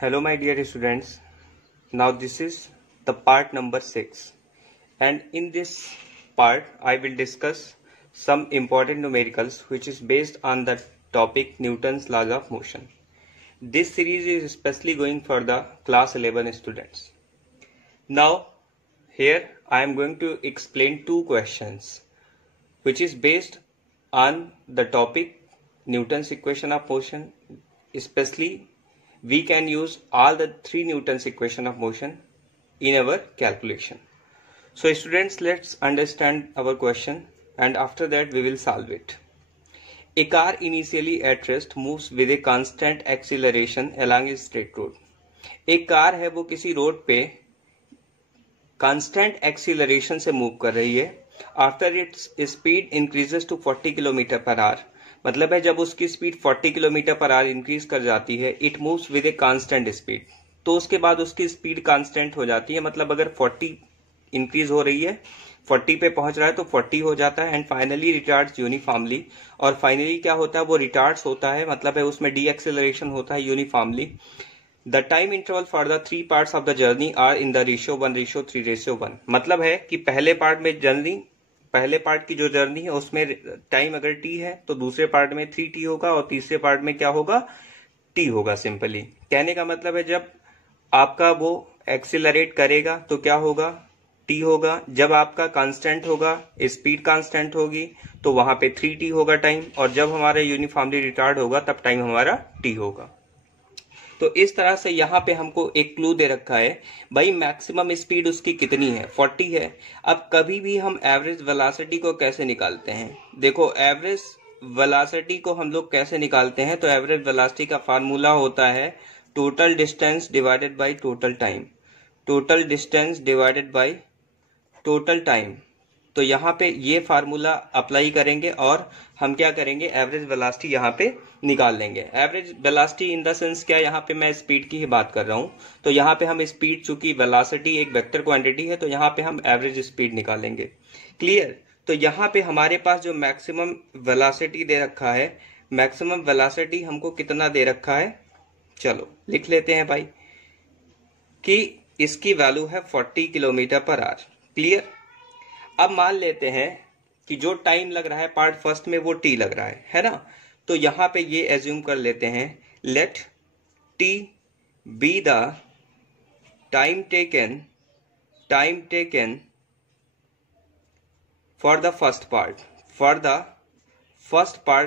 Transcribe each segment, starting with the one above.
Hello my dear students, now this is the part number 6 and in this part I will discuss some important numericals which is based on the topic Newton's laws of motion. This series is especially going for the class 11 students. Now here I am going to explain two questions which is based on the topic Newton's equation of motion. Especially we can use all the three Newton's equation of motion in our calculation. So students, let's understand our question and after that we will solve it. A car initially at rest moves with a constant acceleration along a straight road. एक car है वो किसी road पे constant acceleration से move कर रही है. After its speed increases to 40 kilometre per hour, मतलब है जब उसकी speed 40 kilometre per hour increase कर जाती है, it moves with a constant speed. तो उसके बाद उसकी स्पीड कांस्टेंट हो जाती है, मतलब अगर 40 इंक्रीज हो रही है, 40 पे पहुंच रहा है तो 40 हो जाता है एंड फाइनली रिटार्ड्स यूनिफॉर्मली. और फाइनली क्या होता है, वो रिटार्ड्स होता है, मतलब है उसमें डी एक्सेलरेशन होता है uniformly. The time interval for the three parts of the journey are in the ratio 1:3:1. मतलब है कि पहले पार्ट की जो जर्नी है उसमें टाइम अगर t है तो दूसरे पार्ट में 3t होगा और तीसरे पार्ट में क्या होगा, t होगा. सिंपली कहने का मतलब है जब आपका वो एक्सिलरेट करेगा तो क्या होगा, t होगा. जब आपका कांस्टेंट होगा, स्पीड कांस्टेंट होगी तो वहां पे 3t होगा टाइम. और जब हमारा यूनिफॉर्मली रिटार्ड होगा तब टाइम हमारा t होगा. तो इस तरह से यहाँ पे हमको एक क्लू दे रखा है, भाई मैक्सिमम स्पीड उसकी कितनी है, 40 है. अब कभी भी हम एवरेज वेलोसिटी को कैसे निकालते हैं, देखो एवरेज वेलोसिटी को हम लोग कैसे निकालते हैं, तो एवरेज वेलोसिटी का फार्मूला होता है total distance divided by total time. Total distance divided by total time. तो यहाँ पे ये फार्मूला अप्लाई करेंगे और हम क्या करेंगे, एवरेज वेलोसिटी यहाँ पे निकाल लेंगे. Average velocity in the sense क्या, यहाँ पे मैं स्पीड की ही बात कर रहा हूँ. तो यहाँ पे हम स्पीड, चूंकि वेलोसिटी एक वेक्टर क्वांटिटी है तो यहाँ पे हम एवरेज स्पीड निकालेंगे. क्लियर. तो यहाँ पे हमारे पास जो मैक्सिमम वेलोसिटी दे रखा है, मैक्सिमम वेलोसिटी हमको कितना दे रखा है, चलो लिख लेते हैं भाई कि इसकी वैल्यू है 40 किलोमीटर पर आवर. क्लियर. अब मान लेते हैं कि जो टाइम लग रहा है पार्ट फर्स्ट में वो t लग रहा है ना. तो यहां पे ये एज्यूम कर लेते हैं, let t be the time taken for the first part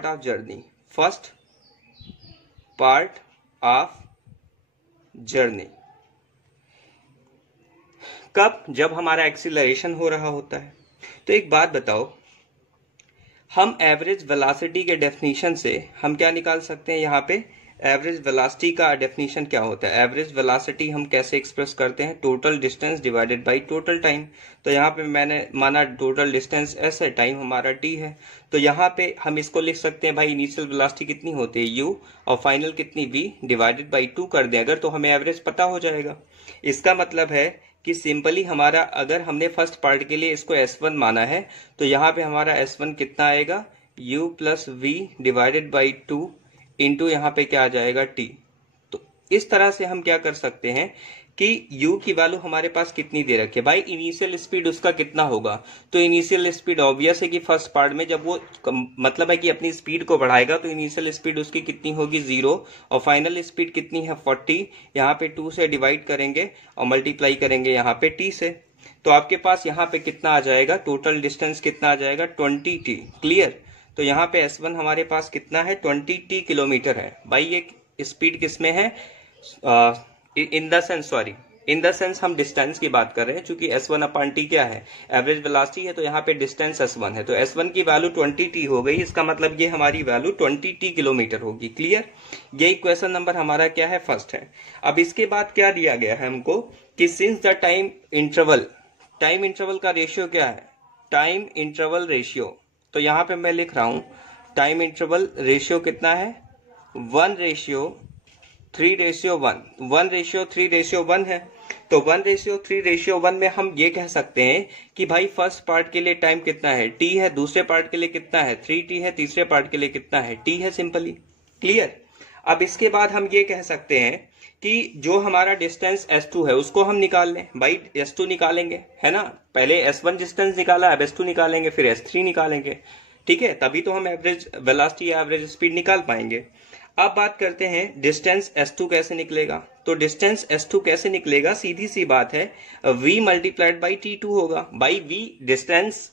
of journey. First part of journey कब, जब हमारा एक्सीलरेशन हो रहा होता है. तो एक बात बताओ, हम एवरेज वेलोसिटी के डेफिनेशन से हम क्या निकाल सकते हैं, यहाँ पे एवरेज वेलोसिटी का डेफिनेशन क्या होता है. एवरेज वेलोसिटी हम कैसे एक्सप्रेस करते हैं, total distance divided by total time. तो यहाँ पे मैंने माना टोटल डिस्टेंस s है, टाइम हमारा t है. तो यहाँ पे हम इसको लिख सकते हैं भाई इनिशियल वेलोसिटी कितनी होती है u और फाइनल कितनी v डिवाइडेड बाई 2 कर दें अगर, तो हमें एवरेज पता हो जाएगा. इसका मतलब है कि सिंपली हमारा, अगर हमने फर्स्ट पार्ट के लिए इसको S1 माना है तो यहाँ पे हमारा S1 कितना आएगा, u plus v divided by 2 into यहाँ पे क्या आ जाएगा t. तो इस तरह से हम क्या कर सकते हैं कि u की वैल्यू हमारे पास कितनी दे रखी है, भाई इनिशियल स्पीड उसका कितना होगा. तो इनिशियल स्पीड ऑब्वियस है कि फर्स्ट पार्ट में जब वो मतलब है कि अपनी स्पीड को बढ़ाएगा तो इनिशियल स्पीड उसकी कितनी होगी, 0. और फाइनल स्पीड कितनी है, 40. यहाँ पे 2 से डिवाइड करेंगे और मल्टीप्लाई करेंगे यहाँ पे t से. तो आपके पास यहाँ पे कितना आ जाएगा, टोटल डिस्टेंस कितना आ जाएगा, 20t. क्लियर. तो यहाँ पे S1 हमारे पास कितना है, 20t किलोमीटर है. भाई ये स्पीड किसमें है, इन द सेंस हम डिस्टेंस की बात कर रहे हैं, चूंकि S1/t क्या है, एवरेज वेलोसिटी है. तो यहाँ पे डिस्टेंस S1 है, तो S1 की वैल्यू 20t हो गई. इसका मतलब ये हमारी वैल्यू 20t किलोमीटर होगी. क्लियर. ये इक्वेशन नंबर हमारा क्या है, फर्स्ट है. अब इसके बाद क्या दिया गया है हमको कि सिंस द टाइम इंटरवल का रेशियो क्या है, टाइम इंटरवल रेशियो. तो यहाँ पे मैं लिख रहा हूं टाइम इंटरवल रेशियो कितना है, 1:3:1. 1:3:1 है. तो 1:3:1 में हम ये कह सकते हैं कि भाई फर्स्ट पार्ट के लिए टाइम कितना है, t है. दूसरे पार्ट के लिए कितना है, 3t है. तीसरे पार्ट के लिए कितना है, t है. सिंपली. क्लियर. अब इसके बाद हम ये कह सकते हैं कि जो हमारा डिस्टेंस S2 है उसको हम निकाल लें। भाई S2 निकालेंगे, है ना, पहले S1 डिस्टेंस निकाला, अब S2 निकालेंगे, फिर S3 निकालेंगे, ठीक है, तभी तो हम एवरेज वेलोसिटी या एवरेज स्पीड निकाल पाएंगे। अब बात करते हैं डिस्टेंस S2 कैसे निकलेगा। तो डिस्टेंस S2 कैसे निकलेगा, सीधी सी बात है, v मल्टीप्लाइड बाई T2 होगा। बाई v डिस्टेंस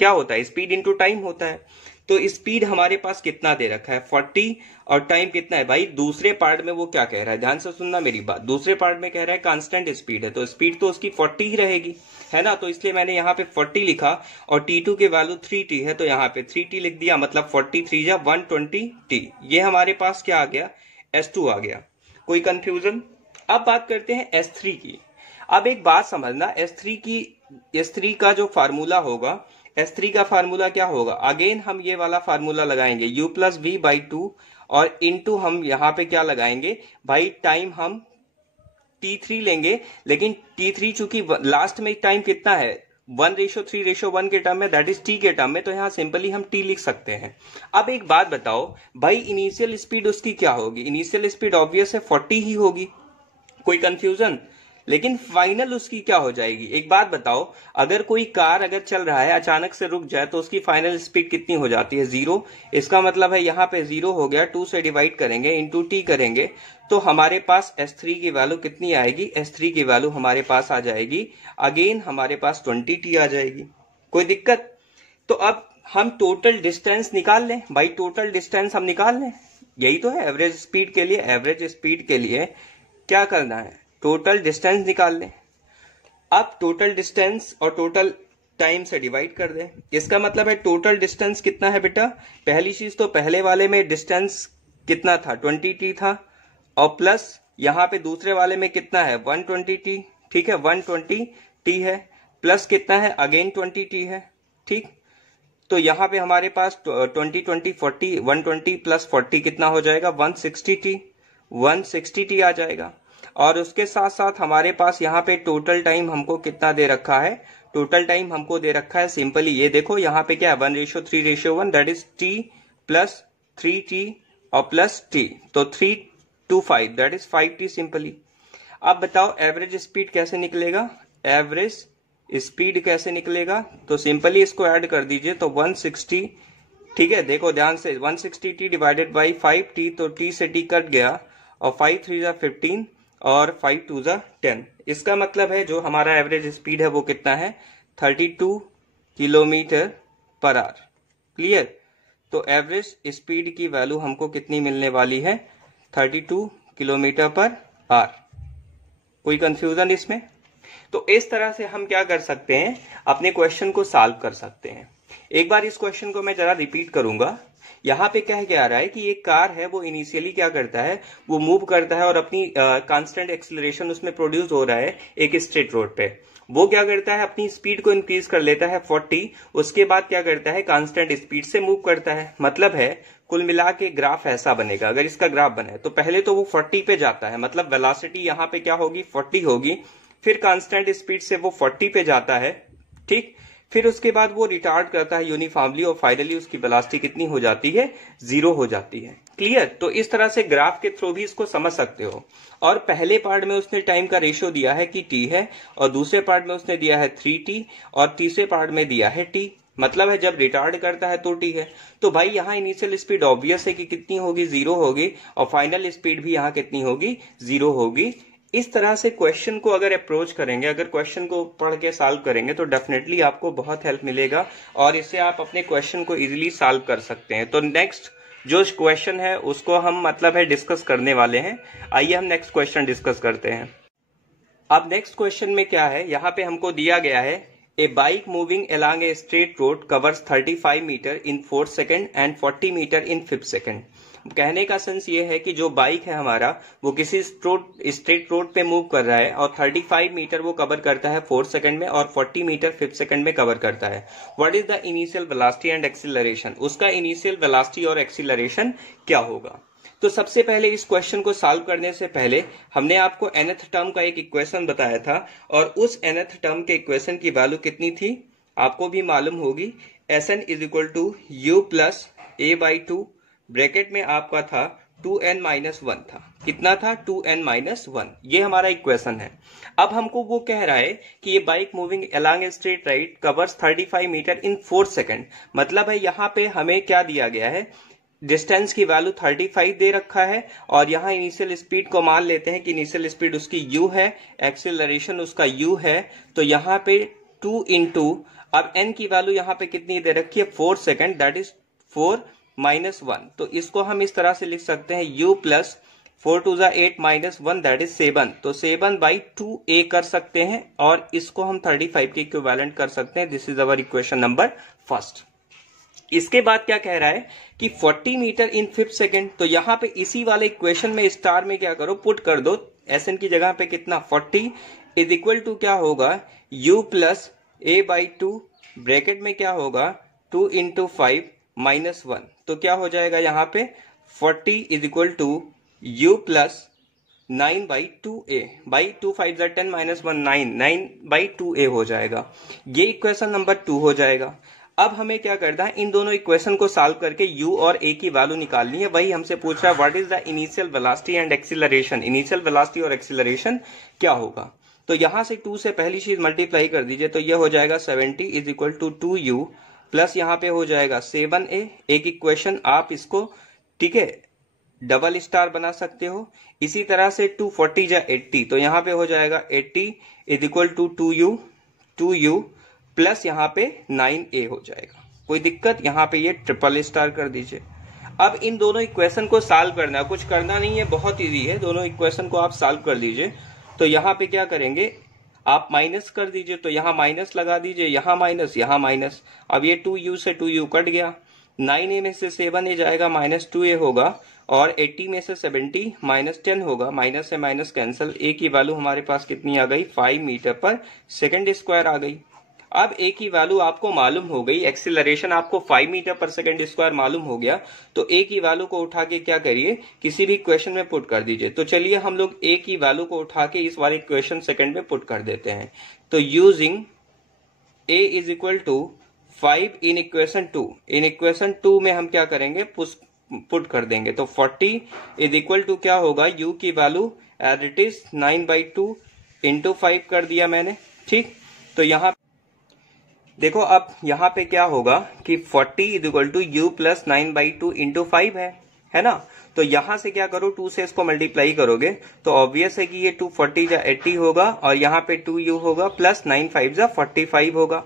क्या होता है, स्पीड इंटू टाइम होता है। तो स्पीड हमारे पास कितना दे रखा है 40, और टाइम कितना है भाई, दूसरे पार्ट में वो क्या कह रहा है, ध्यान से सुनना मेरी बात, दूसरे पार्ट में कह रहा है कांस्टेंट स्पीड है, तो स्पीड तो उसकी 40 ही रहेगी, है ना। तो इसलिए मैंने यहाँ पे 40 लिखा, और T2 की वैल्यू 3t है, तो यहाँ पे 3t लिख दिया, मतलब 43 या 120t। ये हमारे पास क्या आ गया, S2 आ गया। कोई कंफ्यूजन। अब बात करते हैं S3 की। अब एक बात समझना, S3 का जो फार्मूला होगा, S3 का फार्मूला क्या होगा, अगेन हम ये वाला फार्मूला लगाएंगे u प्लस वी बाई 2, और इनटू हम यहाँ पे क्या लगाएंगे भाई, टाइम हम T3 लेंगे, लेकिन T3 चूंकि लास्ट में टाइम कितना है 1:3:1 के टर्म में, दैट इज t के टर्म में, तो यहाँ सिंपली हम t लिख सकते हैं। अब एक बात बताओ भाई, इनिशियल स्पीड उसकी क्या होगी, इनिशियल स्पीड ऑब्वियस है 40 ही होगी, कोई कंफ्यूजन। लेकिन फाइनल उसकी क्या हो जाएगी, एक बात बताओ, अगर कोई कार अगर चल रहा है अचानक से रुक जाए तो उसकी फाइनल स्पीड कितनी हो जाती है, 0। इसका मतलब है यहाँ पे 0 हो गया, 2 से डिवाइड करेंगे, इंटू t करेंगे, तो हमारे पास S3 की वैल्यू कितनी आएगी, S3 की वैल्यू हमारे पास आ जाएगी, अगेन हमारे पास 20t आ जाएगी। कोई दिक्कत। तो अब हम टोटल डिस्टेंस निकाल लें भाई, टोटल डिस्टेंस हम निकाल लें, यही तो है एवरेज स्पीड के लिए। एवरेज स्पीड के लिए क्या करना है, टोटल डिस्टेंस निकाल लें। अब टोटल डिस्टेंस और टोटल टाइम से डिवाइड कर दें, इसका मतलब है टोटल डिस्टेंस कितना है बेटा, पहली चीज तो पहले वाले में डिस्टेंस कितना था 20t था, और प्लस यहाँ पे दूसरे वाले में कितना है 120t, ठीक है 120t है, प्लस कितना है अगेन 20t है, ठीक। तो यहाँ पे हमारे पास 20 20 40, 120 प्लस 40 कितना हो जाएगा 160t आ जाएगा। और उसके साथ साथ हमारे पास यहाँ पे टोटल टाइम हमको कितना दे रखा है, टोटल टाइम हमको दे रखा है सिंपली ये देखो, यहाँ पे क्या है 1:3:1, that is t plus 3t और प्लस t, तो 3 to 5 that is 5t simply. अब बताओ एवरेज स्पीड कैसे निकलेगा, एवरेज स्पीड कैसे निकलेगा, तो सिंपली इसको ऐड कर दीजिए, तो 160, ठीक है, देखो ध्यान से 160t डिवाइडेड बाई 5t, तो t से t कट गया, और 5 3 15 और 5 2 10। इसका मतलब है जो हमारा एवरेज स्पीड है वो कितना है 32 किलोमीटर पर आवर। क्लियर। तो एवरेज स्पीड की वैल्यू हमको कितनी मिलने वाली है 32 किलोमीटर पर आवर। कोई कंफ्यूजन इसमें। तो इस तरह से हम क्या कर सकते हैं, अपने क्वेश्चन को सॉल्व कर सकते हैं। एक बार इस क्वेश्चन को मैं जरा रिपीट करूंगा। यहाँ पे कह के आ रहा है कि एक कार है वो इनिशियली क्या करता है, वो मूव करता है और अपनी कांस्टेंट एक्सीलरेशन उसमें प्रोड्यूस हो रहा है एक स्ट्रेट रोड पे। वो क्या करता है, अपनी स्पीड को इंक्रीज कर लेता है 40, उसके बाद क्या करता है कांस्टेंट स्पीड से मूव करता है। मतलब है कुल मिला के ग्राफ ऐसा बनेगा, अगर इसका ग्राफ बने तो पहले तो वो 40 पे जाता है, मतलब वेलोसिटी यहाँ पे क्या होगी 40 होगी, फिर कांस्टेंट स्पीड से वो 40 पे जाता है, ठीक। फिर उसके बाद वो रिटार्ड करता है यूनिफॉर्मली, और फाइनली उसकी वेलोसिटी कितनी हो जाती है 0 हो जाती है। क्लियर। तो इस तरह से ग्राफ के थ्रू भी इसको समझ सकते हो। और पहले पार्ट में उसने टाइम का रेशियो दिया है कि t है, और दूसरे पार्ट में उसने दिया है 3t, और तीसरे पार्ट में दिया है t। मतलब है जब रिटार्ड करता है तो t है। तो भाई यहाँ इनिशियल स्पीड ऑब्वियस है कि कितनी होगी 0 होगी, और फाइनल स्पीड भी यहाँ कितनी होगी 0 होगी। इस तरह से क्वेश्चन को अगर अप्रोच करेंगे, अगर क्वेश्चन को पढ़ के सॉल्व करेंगे तो डेफिनेटली आपको बहुत हेल्प मिलेगा, और इससे आप अपने क्वेश्चन को इजीली सॉल्व कर सकते हैं। तो नेक्स्ट जो क्वेश्चन है उसको हम मतलब है डिस्कस करने वाले हैं। आइए हम नेक्स्ट क्वेश्चन डिस्कस करते हैं। अब नेक्स्ट क्वेश्चन में क्या है, यहाँ पे हमको दिया गया है a bike moving along a straight road covers 35 metre in 4 second and 40 metre in 5 second. कहने का सेंस ये है कि जो बाइक है हमारा वो किसी स्ट्रेट रोड पे मूव कर रहा है, और 35 मीटर वो कवर करता है 4 सेकंड में, और 40 मीटर 5 सेकंड में कवर करता है। What is the initial velocity and acceleration, उसका इनिशियल वेलोसिटी और एक्सीलरेशन क्या होगा। तो सबसे पहले इस क्वेश्चन को सॉल्व करने से पहले हमने आपको nth टर्म का एक इक्वेशन बताया था, और उस nth टर्म के इक्वेशन की वैल्यू कितनी थी आपको भी मालूम होगी, Sn = u + a/2, ब्रैकेट में आपका था 2n-1 था। कितना था? 2n-1। ये हमारा इक्वेशन है। अब हमको वो कह रहा है कि ये bike moving along a straight right covers 35 metre in 4 second. मतलब है यहाँ पे हमें क्या दिया गया है, डिस्टेंस की वैल्यू 35 दे रखा है और यहाँ इनिशियल स्पीड को मान लेते हैं कि इनिशियल स्पीड उसकी u है, एक्सीलरेशन उसका u है। तो यहाँ पे 2 इंटू, अब n की वैल्यू यहाँ पे कितनी दे रखी है? 4 सेकंड, दैट इज 4-1। तो इसको हम इस तरह से लिख सकते हैं u plus 4 two 8 -1 that is 7। तो 7/2a कर सकते हैं और इसको हम 35 के इक्विवेलेंट कर सकते हैं। This is our equation number first. इसके बाद क्या कह रहा है कि 40 मीटर इन 5 सेकेंड। तो यहां पे इसी वाले इक्वेशन में स्टार में क्या करो, पुट कर दो एसएन की जगह पे कितना 40 इज इक्वल टू क्या होगा u प्लस a/2 ब्रैकेट में क्या होगा 2 इंटू 5 -1। तो क्या हो जाएगा यहाँ पे 40 is equal to u plus 9/2a by 2 5 10 -1 9/2a हो जाएगा। ये इक्वेशन नंबर 2 हो जाएगा। अब हमें क्या करना है, इन दोनों इक्वेशन को सॉल्व करके u और a की वैल्यू निकालनी है। वही हमसे पूछ रहा है what is the initial velocity and acceleration. Initial velocity और एक्सीलरेशन क्या होगा। तो यहां से 2 से पहली चीज मल्टीप्लाई कर दीजिए तो यह हो जाएगा 70 is equal to 2u plus यहाँ पे हो जाएगा 7a। एक इक्वेशन आप इसको ठीक है डबल स्टार बना सकते हो। इसी तरह से 240 या 80 तो यहाँ पे हो जाएगा 80 is equal to 2u plus यहाँ पे 9a हो जाएगा। कोई दिक्कत? यहाँ पे ये ट्रिपल स्टार कर दीजिए। अब इन दोनों इक्वेशन को सॉल्व करना है, कुछ करना नहीं है, बहुत इजी है। दोनों इक्वेशन को आप सॉल्व कर लीजिए। तो यहाँ पे क्या करेंगे, आप माइनस कर दीजिए। तो यहाँ माइनस लगा दीजिए, यहाँ माइनस, यहाँ माइनस। अब ये 2u से 2u कट गया, 9a में से 7a जाएगा, -2a होगा और 80 में से 70 -10 होगा। माइनस से माइनस कैंसिल, a की वैल्यू हमारे पास कितनी आ गई 5 मीटर पर सेकेंड स्क्वायर आ गई। अब a की वैल्यू आपको मालूम हो गई, एक्सीलरेशन आपको 5 मीटर पर सेकेंड स्क्वायर मालूम हो गया। तो a की वैल्यू को उठा के क्या करिए, किसी भी इक्वेशन में पुट कर दीजिए। तो चलिए हम लोग a की वैल्यू को उठा के इस वाले इक्वेशन सेकेंड में पुट कर देते हैं। तो using a is equal to 5 in equation 2, in equation 2 में हम क्या करेंगे, पुट कर देंगे। तो 40 इज इक्वल टू क्या होगा, u की value as it is 9/2 into 5 कर दिया मैंने। ठीक, तो यहाँ देखो अब यहाँ पे क्या होगा कि 40 is equal to u plus 9/2 into 5 है ना। तो यहां से क्या करो, 2 से इसको मल्टीप्लाई करोगे तो ऑब्वियस है कि ये 240 या 80 होगा और यहाँ पे 2u होगा प्लस 9 5 जा 45 होगा।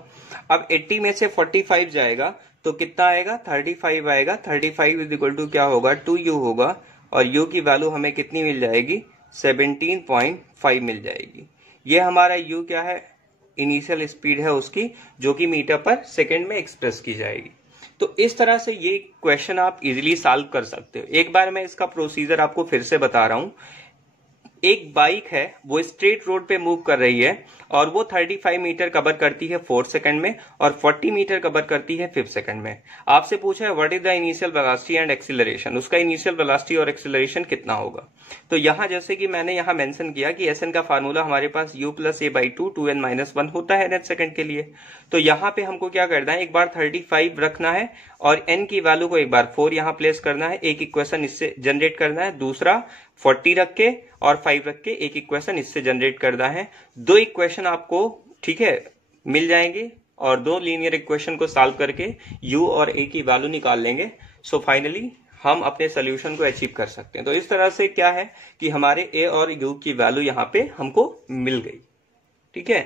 अब 80 में से 45 जाएगा तो कितना आएगा 35 आएगा। 35 इज इक्वल टू क्या होगा 2u होगा और u की वैल्यू हमें कितनी मिल जाएगी 17.5 मिल जाएगी। ये हमारा u क्या है, इनिशियल स्पीड है उसकी, जो कि मीटर पर सेकेंड में एक्सप्रेस की जाएगी। तो इस तरह से ये क्वेश्चन आप इजीली सॉल्व कर सकते हो। एक बार मैं इसका प्रोसीजर आपको फिर से बता रहा हूं। एक बाइक है वो स्ट्रेट रोड पे मूव कर रही है और वो 35 मीटर कवर करती है 4 सेकंड में और 40 मीटर कवर करती है 5 सेकंड में। आपसे पूछा है what is the initial velocity and acceleration, उसका इनिशियल वेलोसिटी और एक्सीलरेशन कितना होगा। तो यहाँ जैसे कि मैंने यहाँ मेंशन किया कि एसएन का फार्मूला हमारे पास u प्लस a/2 2n-1 होता है नेट सेकंड के लिए। तो यहाँ पे हमको क्या करना है, एक बार 35 रखना है और n की वैल्यू को एक बार 4 यहाँ प्लेस करना है, एक इक्वेशन इससे जनरेट करना है, दूसरा 40 रख के और 5 रख के एक इक्वेशन इससे जनरेट करना है। 2 इक्वेशन आपको ठीक है मिल जाएंगे और 2 लीनियर इक्वेशन को सॉल्व करके u और a की वैल्यू निकाल लेंगे। सो फाइनली हम अपने सोल्यूशन को अचीव कर सकते हैं। तो इस तरह से क्या है कि हमारे a और u की वैल्यू यहाँ पे हमको मिल गई। ठीक है,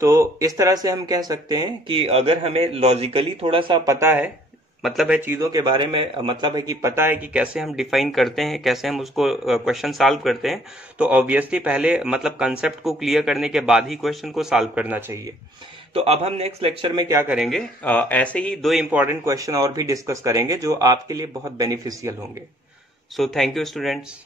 तो इस तरह से हम कह सकते हैं कि अगर हमें लॉजिकली थोड़ा सा पता है, मतलब है चीजों के बारे में, मतलब है कि पता है कि कैसे हम डिफाइन करते हैं, कैसे हम उसको क्वेश्चन सॉल्व करते हैं, तो ऑब्वियसली पहले मतलब कंसेप्ट को क्लियर करने के बाद ही क्वेश्चन को सॉल्व करना चाहिए। तो अब हम नेक्स्ट लेक्चर में क्या करेंगे, ऐसे ही 2 इंपॉर्टेंट क्वेश्चन और भी डिस्कस करेंगे जो आपके लिए बहुत बेनिफिशियल होंगे। So thank you students.